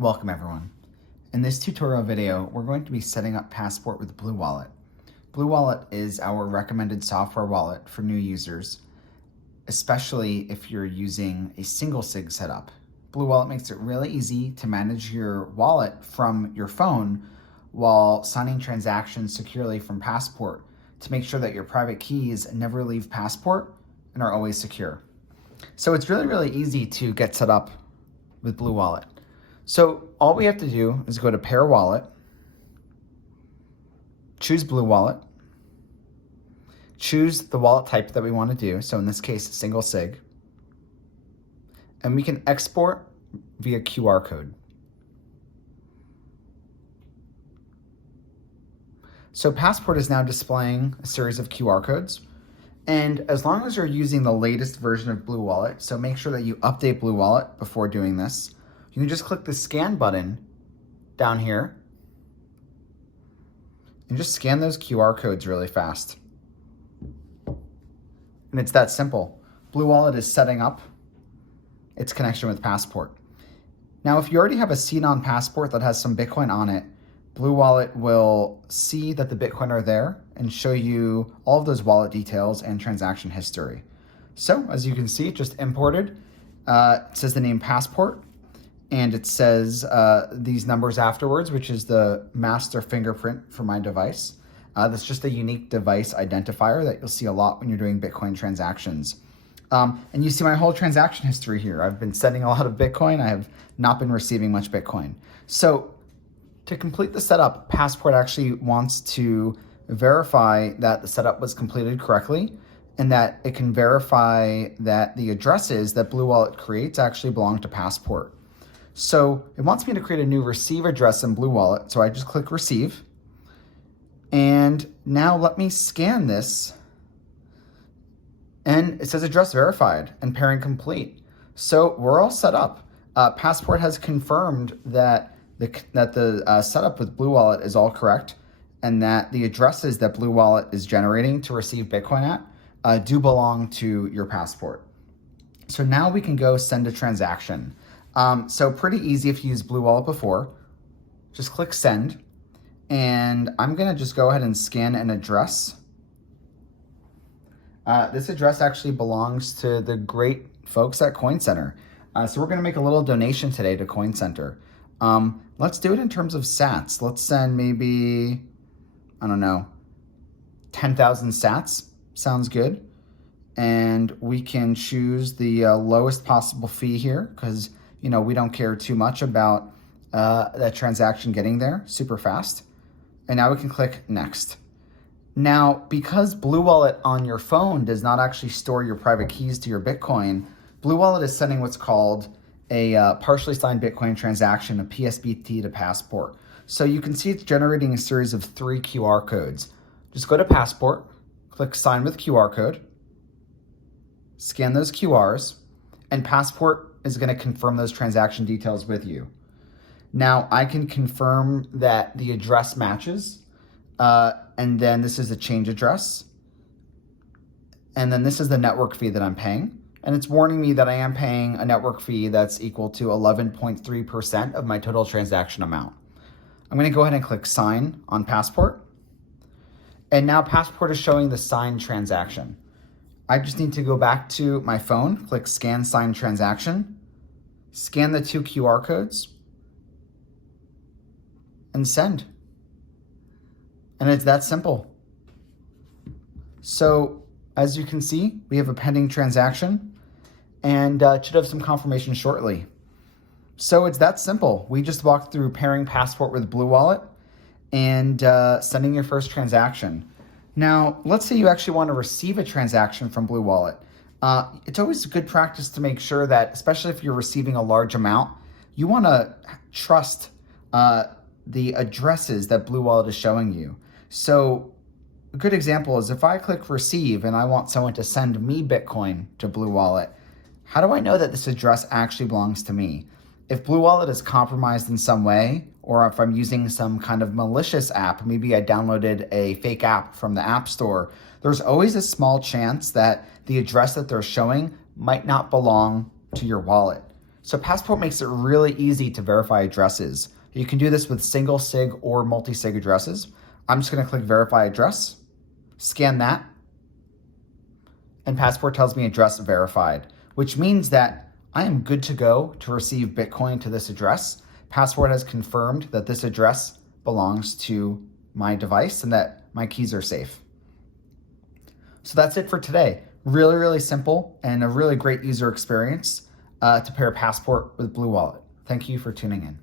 Welcome everyone. In this tutorial video, we're going to be setting up Passport with BlueWallet. BlueWallet is our recommended software wallet for new users, especially if you're using a single-sig setup. BlueWallet makes it really easy to manage your wallet from your phone while signing transactions securely from Passport to make sure that your private keys never leave Passport and are always secure. So it's really easy to get set up with BlueWallet. So all we have to do is go to Pair Wallet, choose BlueWallet, choose the wallet type that we want to do, so in this case, single sig, and we can export via QR code. So Passport is now displaying a series of QR codes, and as long as you're using the latest version of BlueWallet, so make sure that you update BlueWallet before doing this, you can just click the scan button down here and just scan those QR codes really fast. And it's that simple. BlueWallet is setting up its connection with Passport. Now, if you already have a seat on Passport that has some Bitcoin on it, BlueWallet will see that the Bitcoin are there and show you all of those wallet details and transaction history. So as you can see, it just imported. It says the name Passport, and it says these numbers afterwards, which is the master fingerprint for my device. That's just a unique device identifier that you'll see a lot when you're doing Bitcoin transactions. And you see my whole transaction history here. I've been sending a lot of Bitcoin. I have not been receiving much Bitcoin. So to complete the setup, Passport actually wants to verify that the setup was completed correctly and that it can verify that the addresses that BlueWallet creates actually belong to Passport. So it wants me to create a new receive address in BlueWallet. So I just click receive. And now let me scan this. And it says address verified and pairing complete. So we're all set up. Passport has confirmed that the setup with BlueWallet is all correct and that the addresses that BlueWallet is generating to receive Bitcoin at do belong to your Passport. So now we can go send a transaction. So pretty easy if you used BlueWallet before. Just click send, and I'm gonna just go ahead and scan an address. This address actually belongs to the great folks at Coin Center. So we're gonna make a little donation today to Coin Center. Let's do it in terms of sats. Let's send maybe, I don't know, 10,000 sats. Sounds good. And we can choose the lowest possible fee here because we don't care too much about that transaction getting there super fast. And now we can click next. Now, because BlueWallet on your phone does not actually store your private keys to your Bitcoin, BlueWallet is sending what's called a partially signed Bitcoin transaction, a PSBT to Passport. So you can see it's generating a series of 3 QR codes. Just go to Passport, click sign with QR code, scan those QRs, and Passport is going to confirm those transaction details with you. Now I can confirm that the address matches, and then this is the change address, and then this is the network fee that I'm paying, and it's warning me that I am paying a network fee that's equal to 11.3% of my total transaction amount. I'm going to go ahead and click sign on Passport, and now Passport is showing the signed transaction. I just need to go back to my phone, click scan sign transaction, scan the 2 QR codes, and send. And it's that simple. So as you can see, we have a pending transaction and should have some confirmation shortly. So it's that simple. We just walked through pairing Passport with BlueWallet and sending your first transaction. Now, let's say you actually want to receive a transaction from BlueWallet. It's always good practice to make sure that, especially if you're receiving a large amount, you want to trust the addresses that BlueWallet is showing you. So a good example is if I click receive and I want someone to send me Bitcoin to BlueWallet, how do I know that this address actually belongs to me? If BlueWallet is compromised in some way, or if I'm using some kind of malicious app, maybe I downloaded a fake app from the App Store, there's always a small chance that the address that they're showing might not belong to your wallet. So Passport makes it really easy to verify addresses. You can do this with single-sig or multi-sig addresses. I'm just going to click Verify Address, scan that, and Passport tells me address verified, which means that I am good to go to receive Bitcoin to this address. Passport has confirmed that this address belongs to my device and that my keys are safe. So that's it for today. Really, really simple and a really great user experience to pair Passport with BlueWallet. Thank you for tuning in.